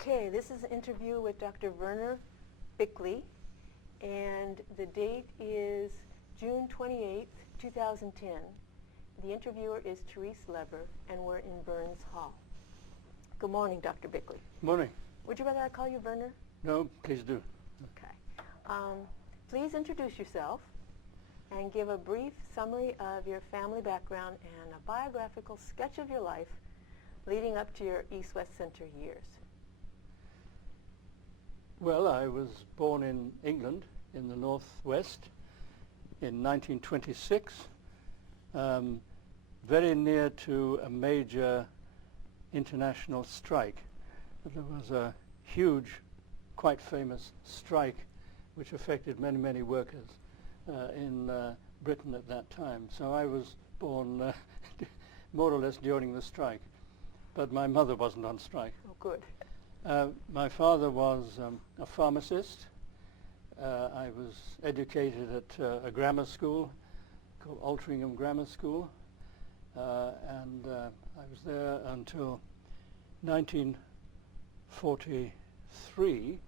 Okay, this is an interview with Dr. Verner Bickley, and the date is June 28th, 2010. The interviewer is Therese Leber, and we're in Burns Hall. Good morning, Dr. Bickley. Morning. Would you rather I call you Verner? No, please do. Okay. Please introduce yourself and give a brief summary of your family background and a biographical sketch of your life leading up to your East-West Center years. Well, I was born in England in the Northwest in 1926, very near to a major international strike. There was a huge, quite famous strike which affected many, many workers in Britain at that time. So I was born more or less during the strike, but my mother wasn't on strike. Oh, good. My father was a pharmacist. I was educated at a grammar school called Altrincham Grammar School, and I was there until 1943,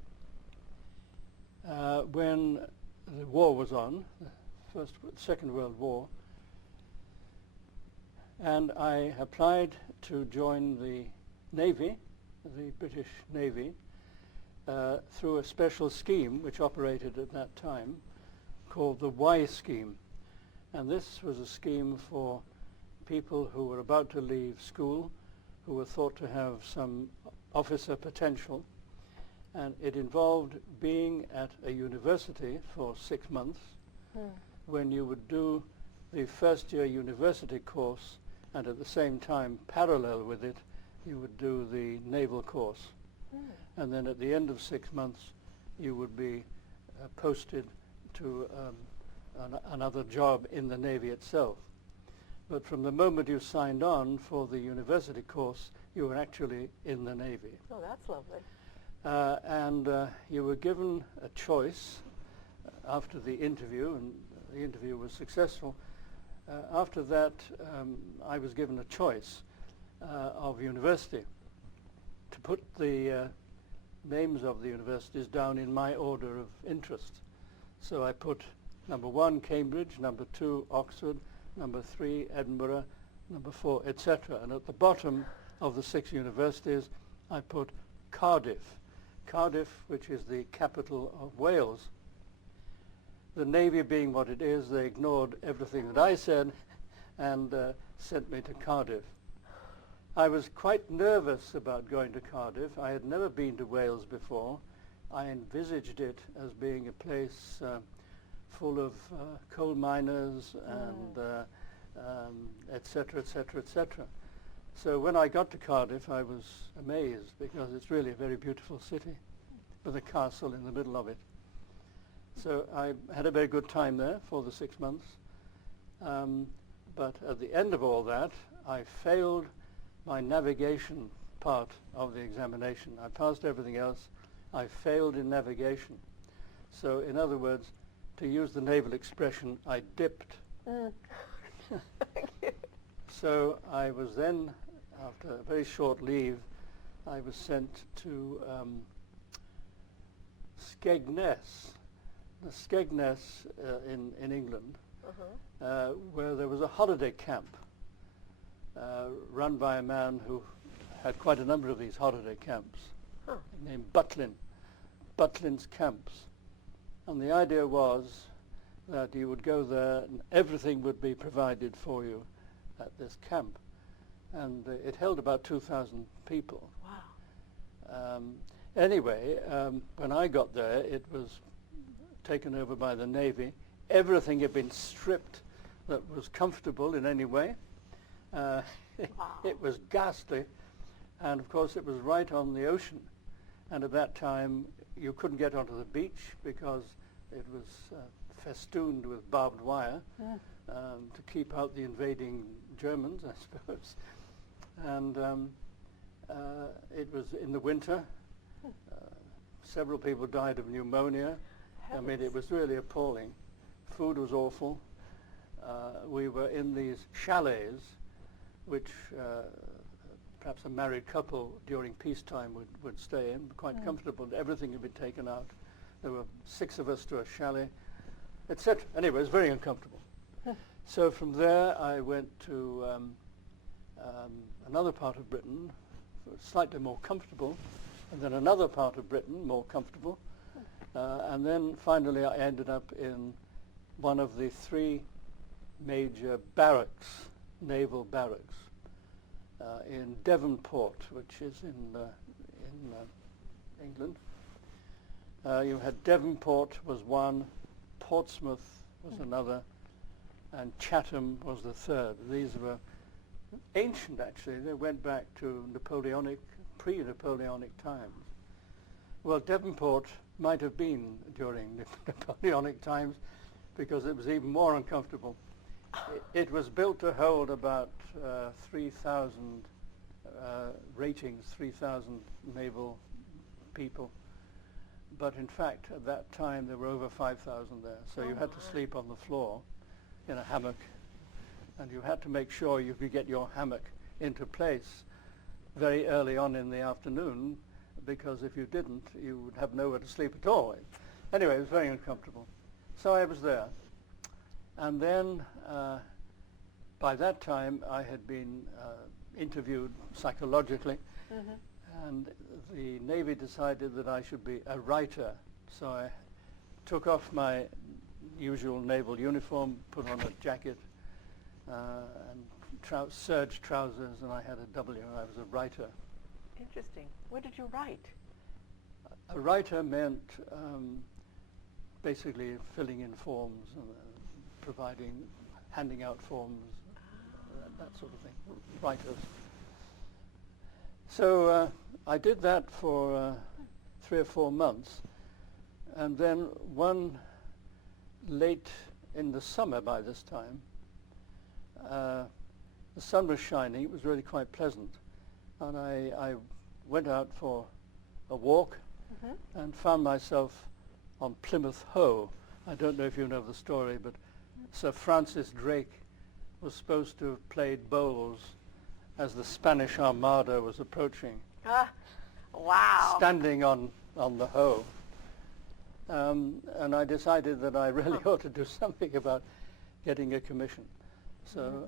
when the war was on, the Second World War, and I applied to join the Navy, the British Navy, through a special scheme which operated at that time called the Y scheme. And this was a scheme for people who were about to leave school, who were thought to have some officer potential. And it involved being at a university for 6 months when you would do the first year university course, and at the same time, parallel with it, you would do the naval course. And then at the end of 6 months, you would be posted to another job in the Navy itself. But from the moment you signed on for the university course, you were actually in the Navy. Oh, that's lovely. And you were given a choice after the interview, and the interview was successful. After that, I was given a choice of university to put the names of the universities down in my order of interest. So I put number 1, Cambridge, number 2, Oxford, number 3, Edinburgh, number 4, etc. And at the bottom of the 6 universities, I put Cardiff. Cardiff, which is the capital of Wales. The Navy being what it is, they ignored everything that I said and sent me to Cardiff. I was quite nervous about going to Cardiff. I had never been to Wales before. I envisaged it as being a place full of coal miners and et cetera, et cetera, et cetera. So when I got to Cardiff, I was amazed because it's really a very beautiful city with a castle in the middle of it. So I had a very good time there for the 6 months. But at the end of all that, I failed my navigation part of the examination. I passed everything else. I failed in navigation. So in other words, to use the naval expression, I dipped. So I was then, after a very short leave, I was sent to Skegness, the Skegness in England, where there was a holiday camp run by a man who had quite a number of these holiday camps, named Butlin's camps. And the idea was that you would go there and everything would be provided for you at this camp. And it held about 2,000 people. Wow. Anyway, when I got there, it was taken over by the Navy. Everything had been stripped that was comfortable in any way. Wow. It was ghastly, and of course it was right on the ocean, and at that time you couldn't get onto the beach because it was festooned with barbed wire to keep out the invading Germans, I suppose. And it was in the winter. Several people died of pneumonia. I mean, it was really appalling. Food was awful. We were in these chalets which perhaps a married couple during peacetime would stay in, quite comfortable. Everything had been taken out. There were 6 of us to a chalet, etc. Anyway, it was very uncomfortable. So from there I went to another part of Britain, slightly more comfortable, and then another part of Britain, more comfortable, and then finally I ended up in one of the 3 major barracks, naval barracks, in Devonport, which is in England. You had Devonport was one, Portsmouth was another, and Chatham was the third. These were ancient, actually. They went back to pre-Napoleonic times. Well, Devonport might have been during Napoleonic times because it was even more uncomfortable. It was built to hold about 3,000 ratings, 3,000 naval people. But in fact, at that time, there were over 5,000 there. So you had to sleep on the floor in a hammock. And you had to make sure you could get your hammock into place very early on in the afternoon, because if you didn't, you would have nowhere to sleep at all. Anyway, it was very uncomfortable. So I was there. And then by that time, I had been interviewed psychologically, and the Navy decided that I should be a writer. So I took off my usual naval uniform, put on a jacket, and serge trousers, and I had a W. I was a writer. Interesting. What did you write? A writer meant basically filling in forms, handing out forms, that sort of thing, writers. So I did that for 3 or 4 months, and then one late in the summer by this time, the sun was shining. It was really quite pleasant, and I went out for a walk and found myself on Plymouth Hoe. I don't know if you know the story, but Sir Francis Drake was supposed to have played bowls as the Spanish Armada was approaching. Wow. Standing on the Hoe. And I decided that I really ought to do something about getting a commission. So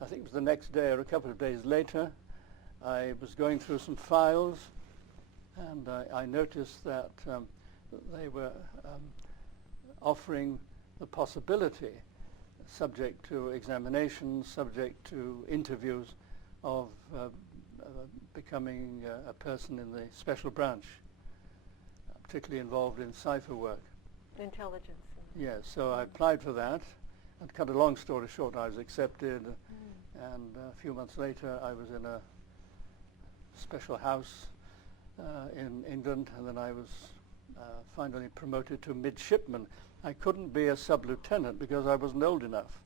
I think it was the next day or a couple of days later, I was going through some files, and I noticed that they were offering the possibility, subject to examinations, subject to interviews, of becoming a person in the special branch, particularly involved in cipher work. Intelligence. Yes, so I applied for that. And cut a long story short, I was accepted, and a few months later I was in a special house in England, and then I was finally promoted to midshipman. I couldn't be a sub-lieutenant because I wasn't old enough.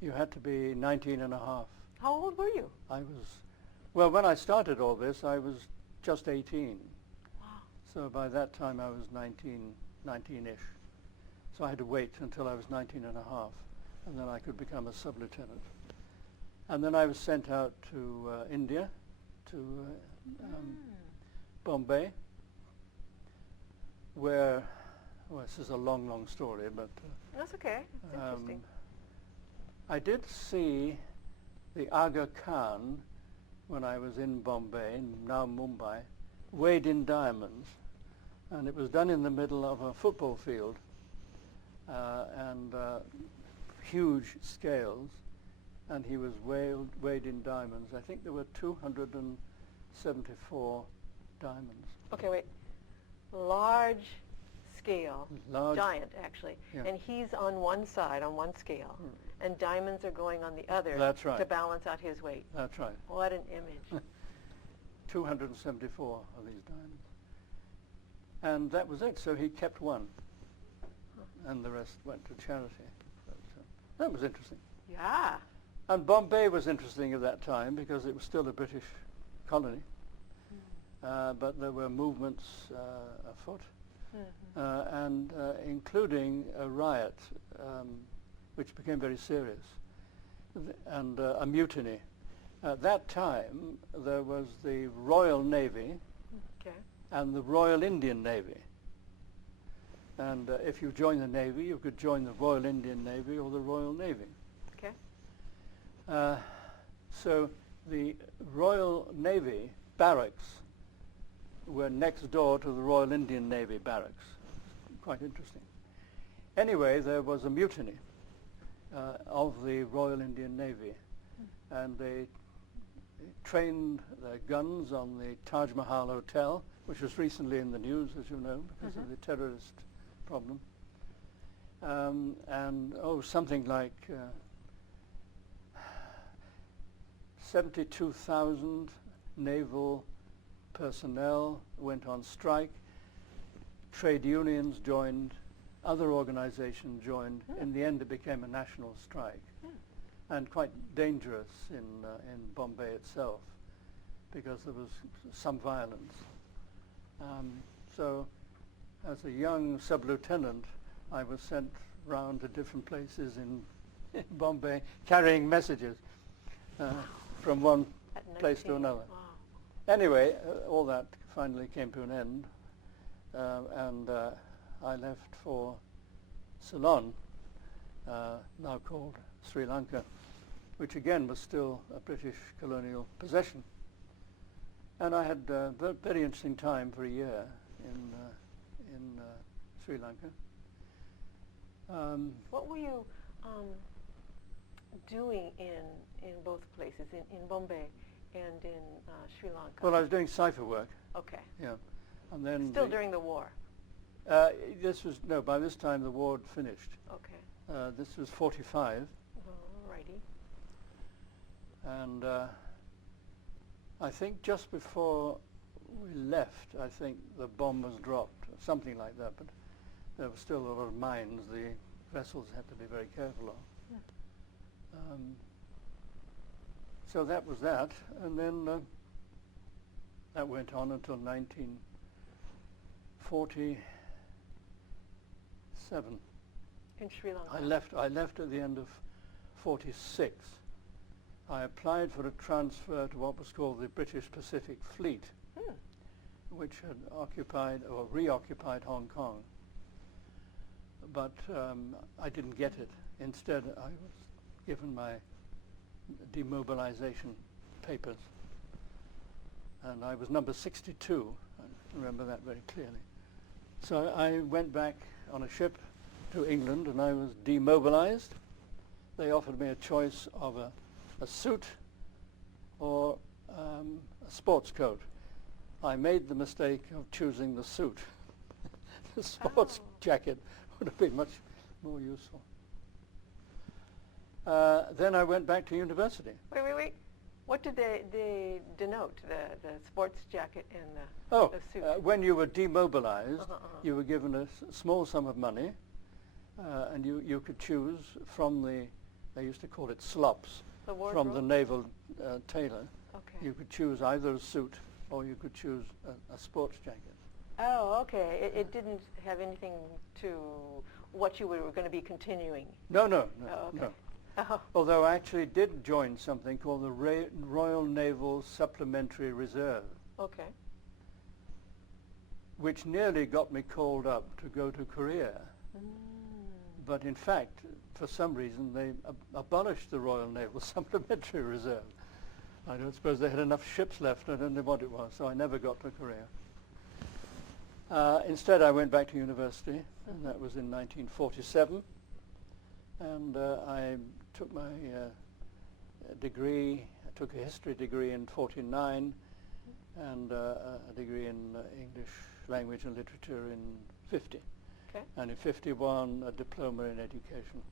You had to be 19 and a half. How old were you? Well, when I started all this, I was just 18. Wow. So by that time I was 19-ish. So I had to wait until I was 19 and a half, and then I could become a sub-lieutenant. And then I was sent out to India, to Bombay, where, well, this is a long, long story, but That's okay. It's interesting. I did see the Aga Khan when I was in Bombay, now Mumbai, weighed in diamonds, and it was done in the middle of a football field, and huge scales, and he was weighed in diamonds. I think there were 274 diamonds. Okay, wait. Large scale, giant actually, Yeah. and he's on one side, on one scale, and diamonds are going on the other. That's right. To balance out his weight. That's right. What an image. 274 of these diamonds. And that was it. So he kept one, and the rest went to charity. But, that was interesting. Yeah. And Bombay was interesting at that time because it was still a British colony. But there were movements afoot, and including a riot, which became very serious, and a mutiny. At that time, there was the Royal Navy Okay. and the Royal Indian Navy. And if you joined the Navy, you could join the Royal Indian Navy or the Royal Navy. Okay. So the Royal Navy barracks were next door to the Royal Indian Navy barracks. Quite interesting. Anyway, there was a mutiny of the Royal Indian Navy, and they trained their guns on the Taj Mahal Hotel, which was recently in the news, as you know, because of the terrorist problem. And something like 72,000 naval personnel went on strike. Trade unions joined, other organizations joined. In the end, it became a national strike, and quite dangerous in Bombay itself, because there was some violence. So as a young sub-lieutenant, I was sent round to different places in Bombay carrying messages from one place to another. Wow. Anyway, all that finally came to an end, and I left for Ceylon, now called Sri Lanka, which again was still a British colonial possession. And I had a very interesting time for a year in Sri Lanka. What were you doing in both places, in Bombay and in Sri Lanka? Well, I was doing cipher work. Okay. Yeah, and then Still during the war? By this time the war had finished. Okay. This was 45, Alrighty. and I think just before we left, I think the bomb was dropped, or something like that, but there were still a lot of mines the vessels had to be very careful of. So that was that, and then that went on until 1947. In Sri Lanka? I left at the end of 46. I applied for a transfer to what was called the British Pacific Fleet, which had occupied or reoccupied Hong Kong. But I didn't get it. Instead, I was given my demobilization papers, and I was number 62. I remember that very clearly. So I went back on a ship to England, and I was demobilized. They offered me a choice of a suit or a sports coat. I made the mistake of choosing the suit. The sports jacket would have been much more useful. Then I went back to university. Wait. What did they denote, the sports jacket and the suit? When you were demobilized, you were given a small sum of money, and you could choose from they used to call it slops, from the naval tailor. Okay. You could choose either a suit or you could choose a sports jacket. Oh, okay. It didn't have anything to what you were going to be continuing. No. Oh, okay. No. Oh. Although I actually did join something called the Royal Naval Supplementary Reserve, Okay. which nearly got me called up to go to Korea. But in fact, for some reason, they abolished the Royal Naval Supplementary Reserve. I don't suppose they had enough ships left. I don't know what it was, so I never got to Korea. Instead, I went back to university, and that was in 1947. And I took my degree. I took a history degree in 49, and a degree in English language and literature in 50. Okay. And in 51, a diploma in education.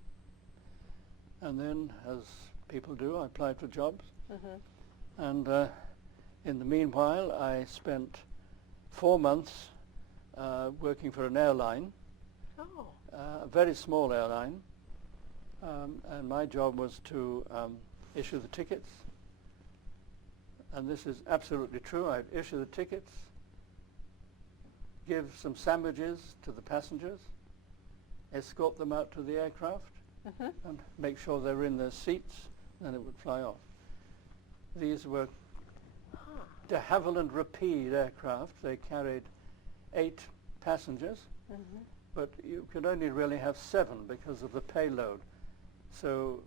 And then, as people do, I applied for jobs. And in the meanwhile, I spent 4 months working for an airline, a very small airline. And my job was to issue the tickets. And this is absolutely true. I'd issue the tickets, give some sandwiches to the passengers, escort them out to the aircraft, and make sure they were in their seats, then it would fly off. These were Huh. de Havilland Rapide aircraft. They carried 8 passengers, but you could only really have 7 because of the payload. So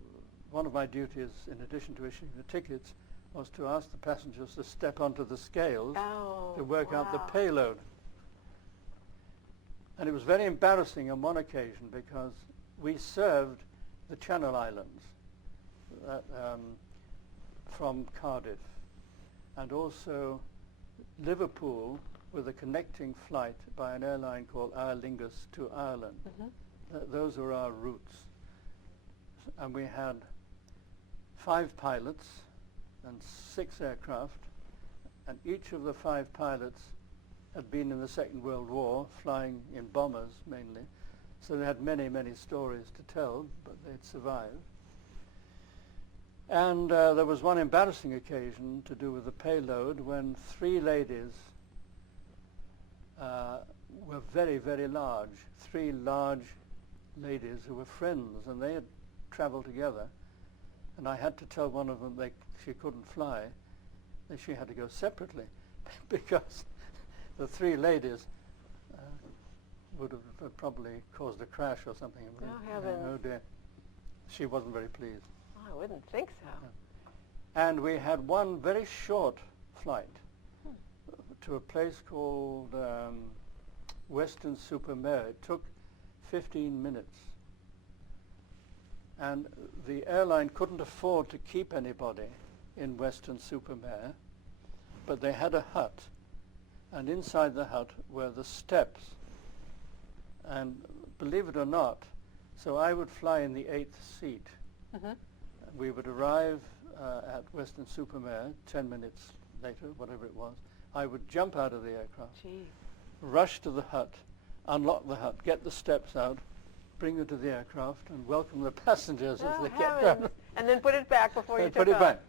one of my duties, in addition to issuing the tickets, was to ask the passengers to step onto the scales to work out the payload. And it was very embarrassing on one occasion because we served the Channel Islands from Cardiff, and also Liverpool with a connecting flight by an airline called Aer Lingus to Ireland. Those were our routes. And we had 5 pilots and 6 aircraft, and each of the 5 pilots had been in the Second World War, flying in bombers mainly, so they had many, many stories to tell, but they'd survived. And there was one embarrassing occasion to do with the payload when 3 ladies were very, very large, 3 large ladies who were friends, and they had traveled together, and I had to tell one of them she couldn't fly, that she had to go separately because the 3 ladies would have probably caused a crash or something. Oh, heavens. Oh dear. She wasn't very pleased. I wouldn't think so. And we had one very short flight to a place called Weston-super-Mare. It took 15 minutes. And the airline couldn't afford to keep anybody in Weston-super-Mare, but they had a hut. And inside the hut were the steps. And believe it or not, so I would fly in the 8th seat. We would arrive at Weston-super-Mare 10 minutes later, whatever it was. I would jump out of the aircraft, rush to the hut, unlock the hut, get the steps out, bring them to the aircraft, and welcome the passengers as they get down. And then put it back before you took put it off. back.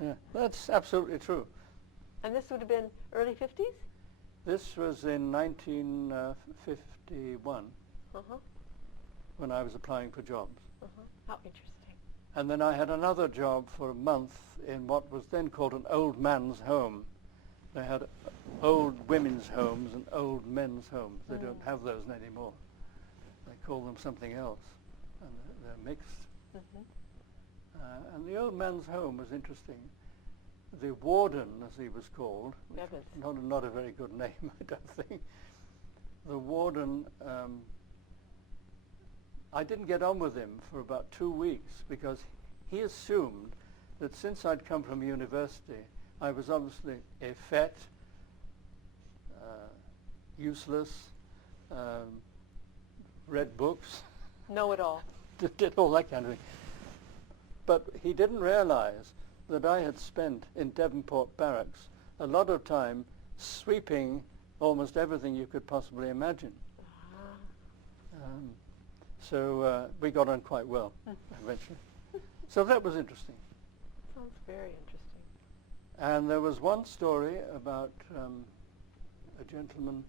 Yeah, that's absolutely true. And this would have been early 50s? This was in 1951 when I was applying for jobs. How interesting. And then I had another job for a month in what was then called an old man's home. They had old women's homes and old men's homes. They don't have those anymore. They call them something else, and they're mixed. And the old man's home was interesting. The warden, as he was called, which was not a very good name, I don't think. The warden, I didn't get on with him for about 2 weeks because he assumed that since I'd come from university, I was obviously effete, useless, read books. Know-it-all. Did all that kind of thing. But he didn't realize that I had spent in Devonport Barracks a lot of time sweeping almost everything you could possibly imagine. So we got on quite well eventually. So that was interesting. Sounds very interesting. And there was one story about a gentleman.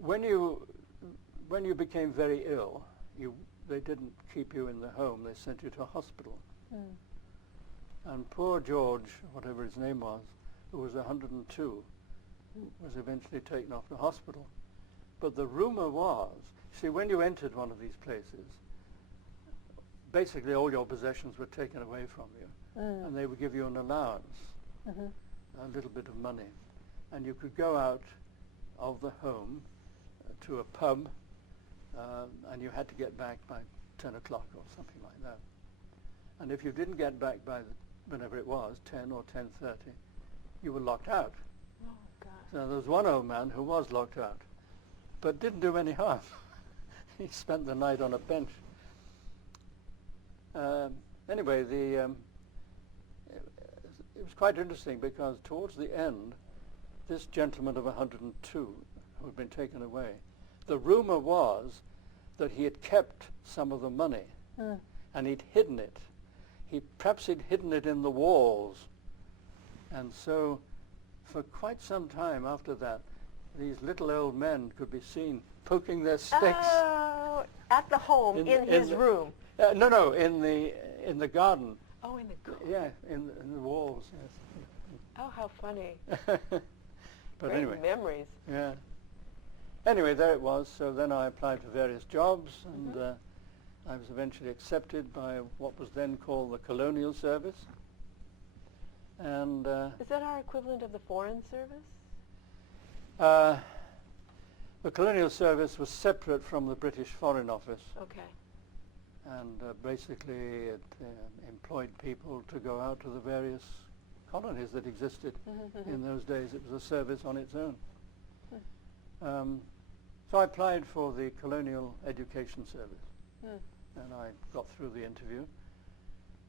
When you became very ill, they didn't keep you in the home. They sent you to a hospital. And poor George, whatever his name was, who was 102, was eventually taken off to hospital. But the rumor was, see, when you entered one of these places, basically all your possessions were taken away from you, and they would give you an allowance, a little bit of money, and you could go out of the home to a pub, and you had to get back by 10 o'clock or something like that. And if you didn't get back by whenever it was, 10 or 10:30, you were locked out. Oh, God. So there was one old man who was locked out, but didn't do any harm. He spent the night on a bench. Anyway, it was quite interesting because towards the end, this gentleman of 102 who had been taken away, the rumor was that he had kept some of the money and he'd hidden it. Perhaps he'd hidden it in the walls. And so for quite some time after that, these little old men could be seen poking their sticks. Oh, at the home, in his room. No, in the garden. Oh, in the garden. Yeah, in the walls. Yes. Oh, how funny. But Great anyway, memories. yeah. Anyway, there it was. So then I applied for various jobs, and I was eventually accepted by what was then called the Colonial Service. And Is that our equivalent of the Foreign Service? the Colonial Service was separate from the British Foreign Office, Okay. and basically it employed people to go out to the various colonies that existed. In those days it was a service on its own. So I applied for the Colonial Education Service, and I got through the interview.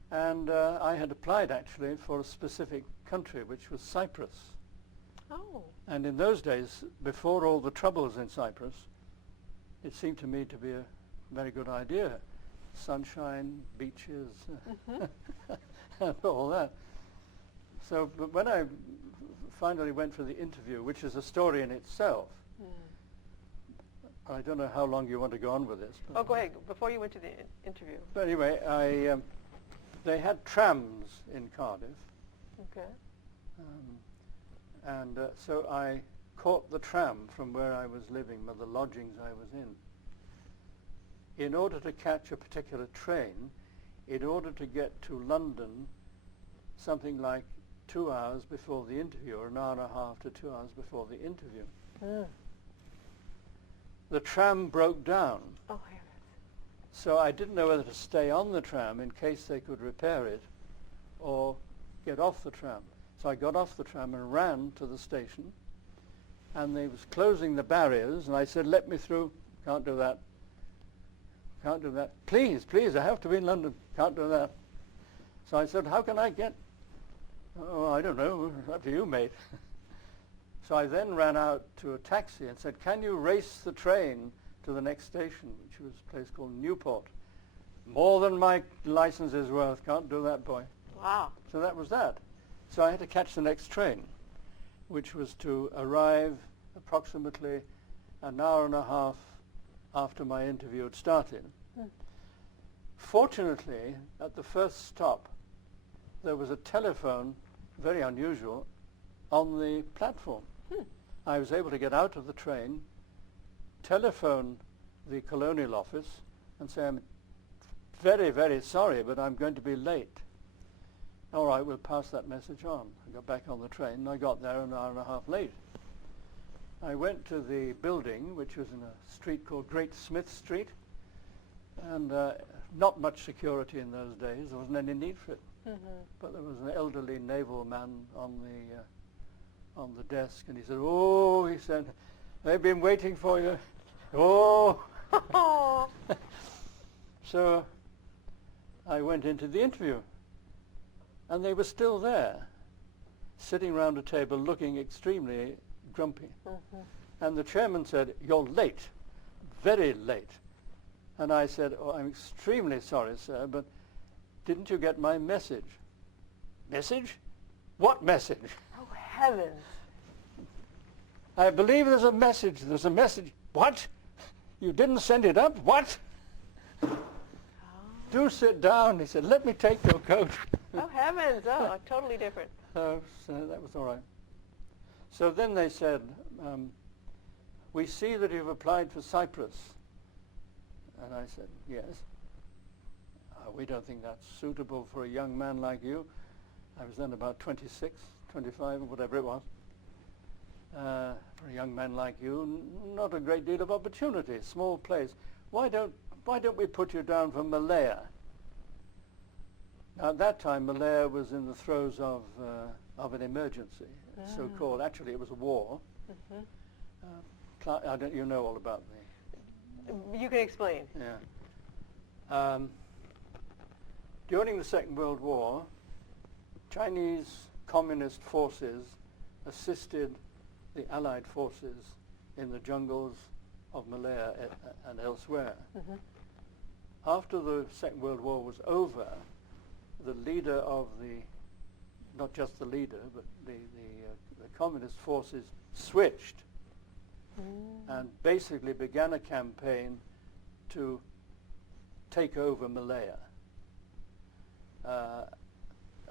And I had applied actually for a specific country, which was Cyprus. Oh. And in those days, before all the troubles in Cyprus, it seemed to me to be a very good idea. Sunshine, beaches, and all that. So, but when I finally went for the interview, which is a story in itself, I don't know how long you want to go on with this. Oh, go ahead. Before you went to the interview. But anyway, they had trams in Cardiff. Okay. And so I caught the tram from where I was living, the lodgings I was in. In order to catch a particular train, in order to get to London something like 2 hours before the interview, or an hour and a half to 2 hours before the interview. The tram broke down. Oh, heavens. So I didn't know whether to stay on the tram in case they could repair it or get off the tram. So I got off the tram and ran to the station, and they was closing the barriers, and I said, "Let me through." "Can't do that. Can't do that." "Please, please, I have to be in London." "Can't do that." So I said, "How can I get?" "Oh, I don't know. It's up to you, mate." So I then ran out to a taxi and said, "Can you race the train to the next station," which was a place called Newport. "More than my license is worth. Can't do that, boy." Wow. So that was that. So I had to catch the next train, which was to arrive approximately an hour and a half after my interview had started. Fortunately, at the first stop, there was a telephone, very unusual, on the platform. I was able to get out of the train, telephone the Colonial Office, and say, "I'm very, very sorry, but I'm going to be late." "All right, we'll pass that message on." I got back on the train, and I got there an hour and a half late. I went to the building, which was in a street called Great Smith Street, and not much security in those days. There wasn't any need for it. But there was an elderly naval man on the desk, and he said, "Oh," he said, "they've been waiting for you." "Oh." So I went into the interview, and they were still there, sitting round a table looking extremely grumpy. And the chairman said, "You're late, very late." And I said, "Oh, I'm extremely sorry, sir, but didn't you get my message?" "Message? What message?" Oh, heavens. "I believe there's a message. There's a message." "What? You didn't send it up? What?" "Do sit down." He said, "Let me take your coat." Oh, heavens. Oh, totally different. So that was all right. So then they said, "We see that you've applied for Cyprus." And I said, "Yes." "We don't think that's suitable for a young man like you." I was then about 26, 25, whatever it was. "For a young man like you, not a great deal of opportunity, small place. Why don't we put you down for Malaya?" Now, at that time, Malaya was in the throes of an emergency, so-called. Actually, it was a war. You know all about You can explain. Yeah. During the Second World War, Chinese communist forces assisted the Allied forces in the jungles of Malaya and elsewhere. After the Second World War was over, the leader of not just the leader, but the communist forces switched and basically began a campaign to take over Malaya.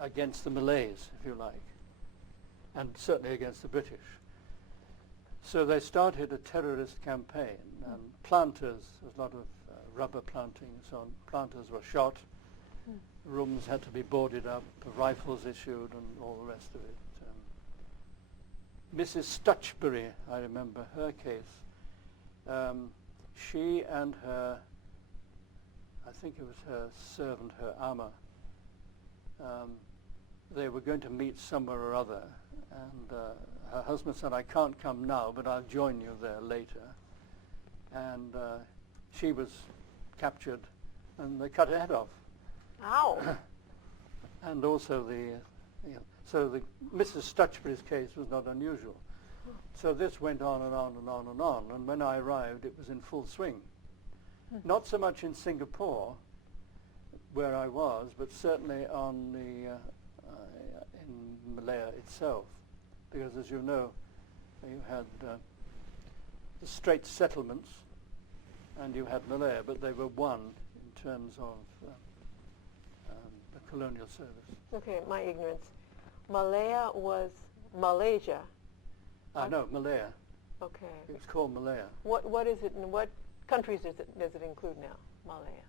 against the Malays, if you like, and certainly against the British. So they started a terrorist campaign, and planters, there was a lot of rubber planting and so on, planters were shot, rooms had to be boarded up, rifles issued, and all the rest of it. Mrs. Stutchbury, I remember her case. She and her, I think it was her servant, her ama, they were going to meet somewhere or other, and her husband said, I can't come now, but I'll join you there later. And she was captured, and they cut her head off. Ow! And also so the Mrs. Stutchbury's case was not unusual. So this went on and on and on and on, and when I arrived it was in full swing. Not so much in Singapore, where I was, but certainly on in Malaya itself, because as you know, you had the Straits settlements and you had Malaya, but they were one in terms of the colonial service. Okay, my ignorance. Malaya was Malaysia. No, Malaya. Okay. It was called Malaya. What is it, and what countries does it include now, Malaya?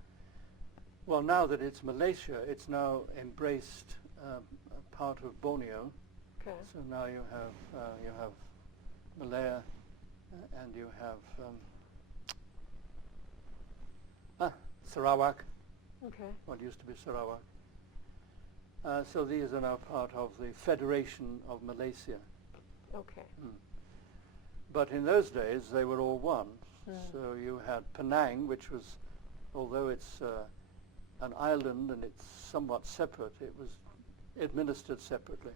Well, now that it's Malaysia, it's now embraced a part of Borneo. Okay. So now you have Malaya, and you have Sarawak. Okay. What used to be Sarawak. So these are now part of the Federation of Malaysia. Okay. But in those days, they were all one. So you had Penang, which was, although it's an island and it's somewhat separate, it was administered separately.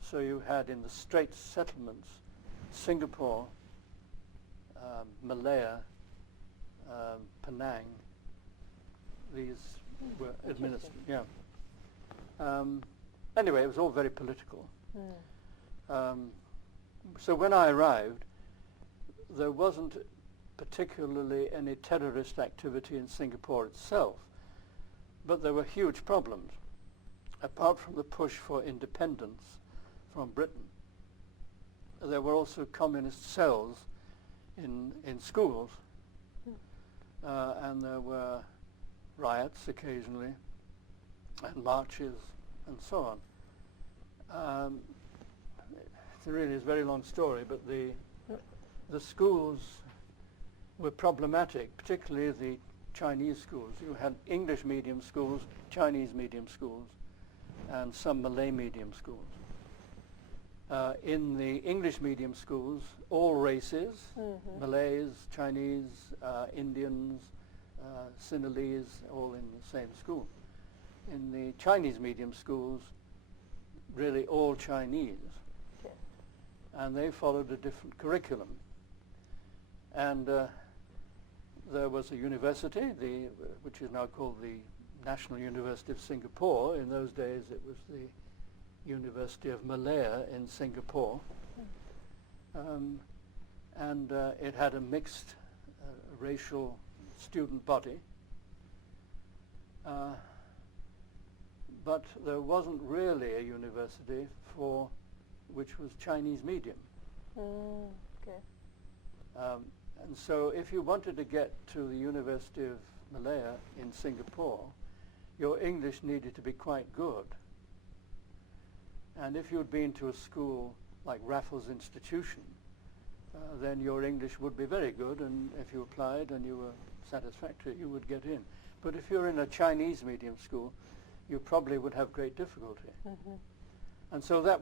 So you had in the Straits settlements, Singapore, Malaya, Penang, these were administered. Yeah. Anyway, it was all very political. So when I arrived, there wasn't particularly any terrorist activity in Singapore itself, but there were huge problems. Apart from the push for independence from Britain, there were also communist cells in schools, and there were riots occasionally, and marches, and so on. It really is a very long story, but the schools were problematic, particularly the Chinese schools. You had English medium schools, Chinese medium schools, and some Malay medium schools. In the English medium schools, all races, Malays, Chinese, Indians, Sinhalese, all in the same school. In the Chinese medium schools, really all Chinese. Okay. And they followed a different curriculum. And there was a university, which is now called the National University of Singapore. In those days it was the University of Malaya in Singapore. And it had a mixed racial student body. But there wasn't really a university which was Chinese medium. Okay. And so if you wanted to get to the University of Malaya in Singapore, your English needed to be quite good. And if you'd been to a school like Raffles Institution, then your English would be very good, and if you applied and you were satisfactory, you would get in. But if you're in a Chinese medium school, you probably would have great difficulty. And so that